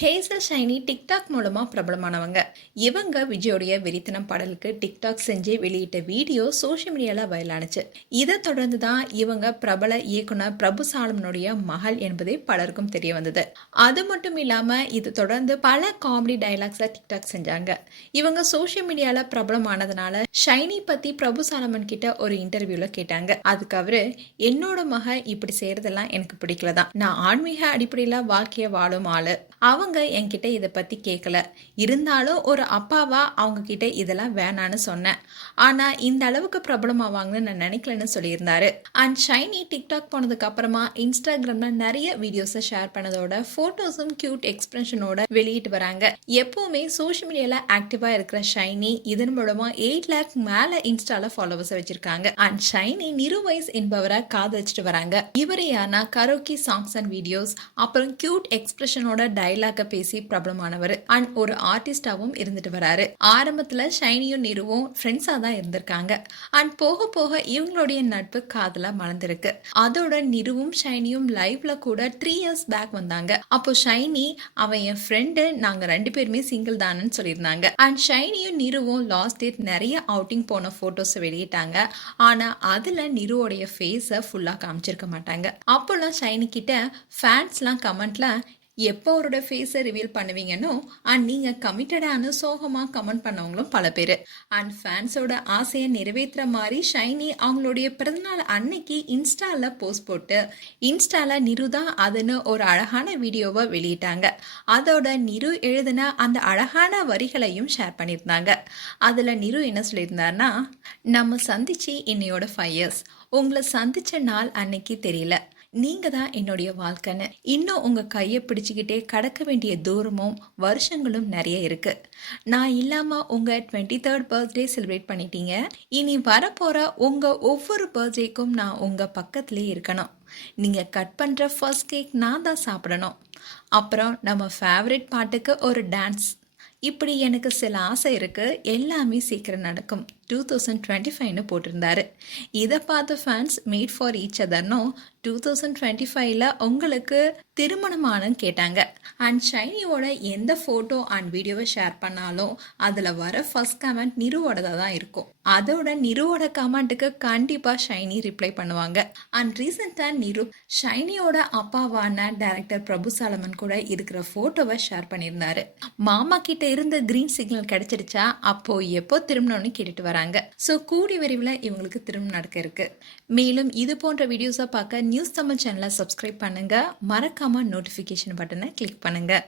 Hazel Saini TikTok மூலமாக பிரபலமானவங்க. இவங்க விஜயோடைய வெறித்தனம் பாடலுக்கு டிக்டாக் செஞ்சு வெளியிட்ட வீடியோ சோஷியல் மீடியாவில் வயலானுச்சு இதை தொடர்ந்து தான் இவங்க பிரபல இயக்குனர் பிரபு சாலமனுடைய மகள் என்பதே பலருக்கும் தெரிய வந்தது. அது மட்டும் இல்லாமல் இது தொடர்ந்து பல காமெடி டைலாக்ஸை டிக்டாக் செஞ்சாங்க. இவங்க சோஷியல் மீடியாவில் பிரபலமானதுனால ஷைனி பற்றி பிரபு சாலமன் கிட்ட ஒரு இன்டர்வியூவில் கேட்டாங்க. அதுக்கு அவரு என்னோட மகள் இப்படி செய்யறதெல்லாம் எனக்கு பிடிக்கல தான் நான் ஆன்மீக அடிப்படையில் வாழ்க்கையை வாழும் ஆள். அவங்க என்கிட்ட இதை பற்றி கேட்கல இருந்தாலும் ஒரு அப்பாவா அவங்க கிட்ட இதெல்லாம் வேணான்னு சொன்னேன். ஆனால் இந்த அளவுக்கு பிரபலமாவாங்கன்னு நான் நினைக்கலன்னு சொல்லியிருந்தாரு. அண்ட் ஷைனி டிக்டாக் போனதுக்கு அப்புறமா இன்ஸ்டாகிராம்ல நிறைய வீடியோஸை ஷேர் பண்ணதோட ஃபோட்டோஸும் கியூட் எக்ஸ்பிரஷனோட வெளியிட்டு வராங்க. எப்பவுமே சோஷியல் மீடியால ஆக்டிவா இருக்கிற ஷைனி இதன் மூலமா எயிட் லேக் மேல இன்ஸ்டால ஃபாலோவர்ஸ் வச்சிருக்காங்க. அண்ட் ஷைனி நிரு என்பவரை காதலிச்சிட்டு வராங்க. இவர் யாருன்னா கரோக்கி சாங்ஸ் அண்ட் வீடியோஸ் அப்புறம் கியூட் எக்ஸ்பிரஷனோட டைலாக பேசி பிரபலமானவர் அண்ட் ஒரு ஆர்டிஸ்டாவும் இருந்துட்டு வராரு. ஆரம்பத்துல ஷைனியும் நிருவும் ஃப்ரெண்ட்ஸா தான் இருந்திருக்காங்க. அண்ட் போக போக இவங்களுடைய நட்பு காதலா மலர்ந்திருக்கு. அதோட நிருவும் ஷைனியும் லைவ்ல கூட த்ரீ இயர்ஸ் பேக் வந்தாங்க. அப்போ ஷைனி அவன் என் ஃப்ரெண்டு நாங்க ரெண்டு பேருமே சிங்கிள் தானன்னு சொல்லியிருந்தாங்க. அண்ட் ஷைனியும் நிருவும் லாஸ்ட் டேட் நிறைய அவுட்டிங் போன போட்டோஸ் வெளியிட்டாங்க. ஆனா அதுல நிருவோடைய ஃபேஸை ஃபுல்லா காமிச்சிருக்க மாட்டாங்க. அப்போல்லாம் ஷைனி கிட்ட ஃபேன்ஸ்லாம் கமெண்ட்ல எப்போ அவரோட ஃபேஸை ரிவீல் பண்ணுவீங்கன்னோ அண்ட் நீங்கள் கமிட்டடான சோகமாக கமெண்ட் பண்ணவங்களும் பல பேர். அண்ட் ஃபேன்ஸோட ஆசையை நிறைவேற்றுற மாதிரி ஷைனி அவங்களுடைய பிறந்தநாள் அன்னைக்கு இன்ஸ்டாவில் போஸ்ட் போட்டு இன்ஸ்டால நிரு தான் அதுன்னு ஒரு அழகான வீடியோவை வெளியிட்டாங்க. அதோட நிரு எழுதின அந்த அழகான வரிகளையும் ஷேர் பண்ணியிருந்தாங்க. அதில் நிரு என்ன சொல்லியிருந்தாருன்னா நம்ம சந்திச்சு இன்னையோட ஃபைவ் இயர்ஸ் உங்களை சந்திச்ச நாள் அன்னைக்கு தெரியல. நீங்க தான் என்னுடைய வாழ்க்கைன்னு. இன்னும் உங்க கையை பிடிச்சிக்கிட்டே கடக்க வேண்டிய தூரமும் வருஷங்களும் நிறைய இருக்கு. நான் இல்லாம உங்க டுவெண்ட்டி தேர்ட் பர்த்டே செலிப்ரேட் பண்ணிட்டீங்க. இனி வரப்போற உங்க ஒவ்வொரு பர்த்டேக்கும் நான் உங்க பக்கத்துலேயே இருக்கணும். நீங்க கட் பண்ற ஃபர்ஸ்ட் கேக் நான் தான் சாப்பிடணும். அப்புறம் நம்ம ஃபேவரட் பாட்டுக்கு ஒரு டான்ஸ் இப்படி எனக்கு சில ஆசை இருக்கு. எல்லாமே சீக்கிரம் நடக்கும். டூ தௌசண்ட் டுவெண்ட்டி ஃபைவ்னு போட்டிருந்தாரு. இதை பார்த்த ஃபேன்ஸ் மேட் ஃபார் ஈச் அதர்னும் டூ தௌசண்ட் டுவெண்ட்டி ஃபைவ்ல உங்களுக்கு திருமணமானு கேட்டாங்க. அண்ட் ஷைனியோட எந்த ஃபோட்டோ அண்ட் வீடியோவை ஷேர் பண்ணாலும் அதில் வர ஃபர்ஸ்ட் கமெண்ட் நிறுவோடதாக தான் இருக்கும். அதோட நிறுவோட கமெண்ட்டுக்கு கண்டிப்பாக ஷைனி ரிப்ளை பண்ணுவாங்க. அண்ட் ரீசெண்டாக நிரு ஷைனியோட அப்பாவான டைரக்டர் பிரபு சாலமன் கூட இருக்கிற ஃபோட்டோவை ஷேர் பண்ணியிருந்தாரு. மாமா கிட்ட இருந்த கிரீன் சிக்னல் கிடைச்சிருச்சா அப்போ எப்போ திரும்பணும்னு கேட்டுட்டு வராங்க ஸோ கூடி விரைவில் இவங்களுக்கு திரும்ப நடக்க இருக்கு. மேலும் இது போன்ற வீடியோஸை பார்க்க நியூஸ் தமிழ் சேனலை சப்ஸ்கிரைப் பண்ணுங்க. மறக்காம நோட்டிஃபிகேஷன் பட்டனை கிளிக் பண்ணுங்க.